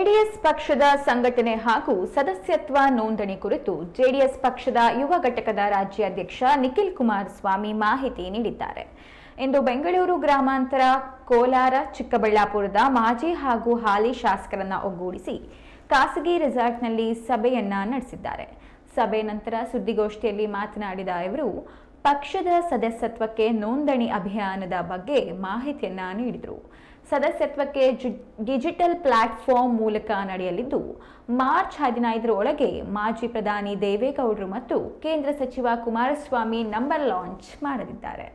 JDS ಪಕ್ಷದ ಸಂಘಟನೆ ಹಾಗೂ ಸದಸ್ಯತ್ವ ನೋಂದಣಿ ಕುರಿತು ಜೆಡಿಎಸ್ ಪಕ್ಷದ ಯುವ ಘಟಕದ ರಾಜ್ಯಾಧ್ಯಕ್ಷ ನಿಖಿಲ್ ಕುಮಾರಸ್ವಾಮಿ ಮಾಹಿತಿ ನೀಡಿದ್ದಾರೆ. ಇಂದು ಬೆಂಗಳೂರು ಗ್ರಾಮಾಂತರ ಕೋಲಾರ, ಚಿಕ್ಕಬಳ್ಳಾಪುರದ ಮಾಜಿ ಹಾಗೂ ಹಾಲಿ ಶಾಸಕರನ್ನ ಒಗ್ಗೂಡಿಸಿ ಖಾಸಗಿ ರೆಸಾರ್ಟ್ನಲ್ಲಿ ಸಭೆಯನ್ನ ನಡೆಸಿದ್ದಾರೆ. ಸಭೆ ನಂತರ ಸುದ್ದಿಗೋಷ್ಠಿಯಲ್ಲಿ ಮಾತನಾಡಿದ ಇವರು ಪಕ್ಷದ ಸದಸ್ಯತ್ವಕ್ಕೆ ನೋಂದಣಿ ಅಭಿಯಾನದ ಬಗ್ಗೆ ಮಾಹಿತಿಯನ್ನ ನೀಡಿದರು. ಸದಸ್ಯತ್ವಕ್ಕೆ ಡಿಜಿಟಲ್ ಪ್ಲಾಟ್ಫಾರ್ಮ್ ಮೂಲಕ ನಡೆಯಲಿದ್ದು, ಮಾರ್ಚ್ ಹದಿನೈದರ ಒಳಗೆ ಮಾಜಿ ಪ್ರಧಾನಿ ದೇವೇಗೌಡರು ಮತ್ತು ಕೇಂದ್ರ ಸಚಿವ ಕುಮಾರಸ್ವಾಮಿ ನಂಬರ್ ಲಾಂಚ್ ಮಾಡಲಿದ್ದಾರೆ.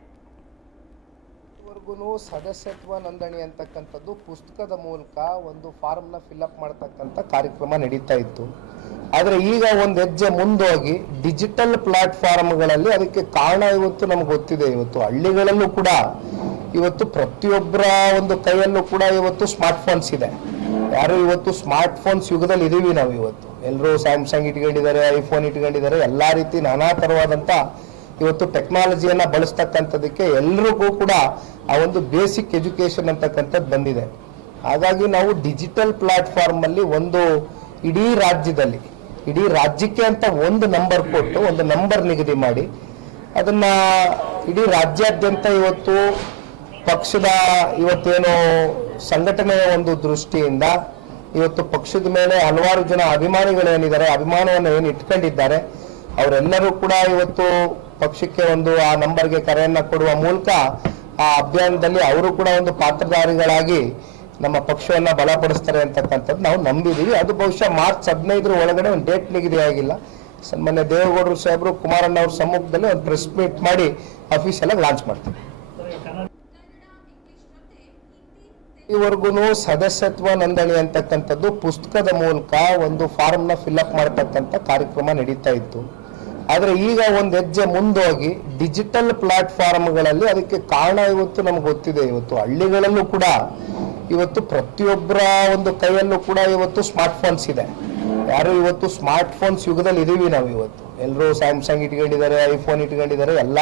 ಸದಸ್ಯತ್ವ ನೋಂದಣಿ ಅಂತಕ್ಕಂಥದ್ದು ಪುಸ್ತಕದ ಮೂಲಕ ಒಂದು ಫಾರ್ಮ್ನ ಫಿಲ್ಅಪ್ ಮಾಡ್ತಕ್ಕಂಥ ಕಾರ್ಯಕ್ರಮ ನಡೀತಾ ಇತ್ತು. ಆದರೆ ಈಗ ಒಂದು ಹೆಜ್ಜೆ ಮುಂದೋಗಿ ಡಿಜಿಟಲ್ ಪ್ಲಾಟ್ಫಾರ್ಮ್ಗಳಲ್ಲಿ ಅದಕ್ಕೆ ಕಾರಣ ಇವತ್ತು ನಮ್ಗೆ ಗೊತ್ತಿದೆ. ಇವತ್ತು ಹಳ್ಳಿಗಳಲ್ಲೂ ಕೂಡ ಇವತ್ತು ಪ್ರತಿಯೊಬ್ಬರ ಒಂದು ಕೈಯಲ್ಲೂ ಕೂಡ ಇವತ್ತು ಸ್ಮಾರ್ಟ್ ಫೋನ್ಸ್ ಇದೆ. ಯಾರು ಇವತ್ತು ಸ್ಮಾರ್ಟ್ ಫೋನ್ಸ್ ಯುಗದಲ್ಲಿ ಇದೀವಿ ನಾವು ಇವತ್ತು. ಎಲ್ಲರೂ ಸ್ಯಾಮ್ಸಂಗ್ ಇಟ್ಕೊಂಡಿದ್ದಾರೆ ಐಫೋನ್ ಇಟ್ಕೊಂಡಿದ್ದಾರೆ, ಎಲ್ಲ ರೀತಿ ನಾನಾ ತರವಾದಂತ ಇವತ್ತು ಟೆಕ್ನಾಲಜಿಯನ್ನು ಬಳಸ್ತಕ್ಕಂಥದಕ್ಕೆ ಎಲ್ರಿಗೂ ಕೂಡ ಆ ಒಂದು ಬೇಸಿಕ್ ಎಜುಕೇಶನ್ ಅಂತಕ್ಕಂಥದ್ದು ಬಂದಿದೆ. ಹಾಗಾಗಿ ನಾವು ಡಿಜಿಟಲ್ ಪ್ಲಾಟ್ಫಾರ್ಮ್ ಅಲ್ಲಿ ಒಂದು ಇಡೀ ರಾಜ್ಯದಲ್ಲಿ, ಇಡೀ ರಾಜ್ಯಕ್ಕೆ ಅಂತ ಒಂದು ನಂಬರ್ ಕೊಟ್ಟು, ಒಂದು ನಂಬರ್ ನಿಗದಿ ಮಾಡಿ ಅದನ್ನ ಇಡೀ ರಾಜ್ಯಾದ್ಯಂತ ಇವತ್ತು ಪಕ್ಷದ ಇವತ್ತೇನು ಸಂಘಟನೆಯ ಒಂದು ದೃಷ್ಟಿಯಿಂದ ಇವತ್ತು ಪಕ್ಷದ ಮೇಲೆ ಹಲವಾರು ಜನ ಅಭಿಮಾನಿಗಳೇನಿದ್ದಾರೆ, ಅಭಿಮಾನವನ್ನು ಏನು ಇಟ್ಕೊಂಡಿದ್ದಾರೆ, ಅವರೆಲ್ಲರೂ ಕೂಡ ಇವತ್ತು ಪಕ್ಷಕ್ಕೆ ಒಂದು ಆ ನಂಬರ್ಗೆ ಕರೆಯನ್ನ ಕೊಡುವ ಮೂಲಕ ಆ ಅಭಿಯಾನದಲ್ಲಿ ಅವರು ಕೂಡ ಒಂದು ಪಾತ್ರಧಾರಿಗಳಾಗಿ ನಮ್ಮ ಪಕ್ಷವನ್ನ ಬಲಪಡಿಸ್ತಾರೆ ಅಂತಕ್ಕಂಥದ್ದು ನಾವು ನಂಬಿದೀವಿ. ಅದು ಬಹುಶಃ ಮಾರ್ಚ್ ಹದಿನೈದರ ಒಳಗಡೆ ಒಂದು ಡೇಟ್ ನಿಗದಿ ಆಗಿಲ್ಲ. ಸನ್ಮಾನ್ಯ ದೇವೇಗೌಡರು ಸಾಹೇಬರು ಕುಮಾರಣ್ಣ ಅವ್ರ ಸಮ್ಮುಖದಲ್ಲಿ ಒಂದು ಪ್ರೆಸ್ ಮೀಟ್ ಮಾಡಿ ಅಫಿಷಿಯಲ್ ಲಾಂಚ್ ಮಾಡ್ತೀವಿ. ಈವರೆಗೂ ಸದಸ್ಯತ್ವ ನೋಂದಣಿ ಅಂತಕ್ಕಂಥದ್ದು ಪುಸ್ತಕದ ಮೂಲಕ ಒಂದು ಫಾರ್ಮ್ನ ಫಿಲ್ಅಪ್ ಮಾಡ್ತಕ್ಕಂಥ ಕಾರ್ಯಕ್ರಮ ನಡೀತಾ ಇತ್ತು. ಆದರೆ ಈಗ ಒಂದು ಹೆಜ್ಜೆ ಮುಂದೋಗಿ ಡಿಜಿಟಲ್ ಪ್ಲಾಟ್ಫಾರ್ಮ್ಗಳಲ್ಲಿ ಅದಕ್ಕೆ ಕಾರಣ ಇವತ್ತು ನಮ್ಗೆ ಗೊತ್ತಿದೆ. ಇವತ್ತು ಹಳ್ಳಿಗಳಲ್ಲೂ ಕೂಡ ಇವತ್ತು ಪ್ರತಿಯೊಬ್ಬರ ಒಂದು ಕೈಯಲ್ಲೂ ಕೂಡ ಇವತ್ತು ಸ್ಮಾರ್ಟ್ ಫೋನ್ಸ್ ಇದೆ. ಯಾರು ಇವತ್ತು ಸ್ಮಾರ್ಟ್ ಫೋನ್ಸ್ ಯುಗದಲ್ಲಿ ಇದೀವಿ ನಾವು ಇವತ್ತು ಎಲ್ಲರೂ ಸ್ಯಾಮ್ಸಂಗ್ ಇಟ್ಕೊಂಡಿದ್ದಾರೆ ಐಫೋನ್ ಇಟ್ಕೊಂಡಿದ್ದಾರೆ, ಎಲ್ಲ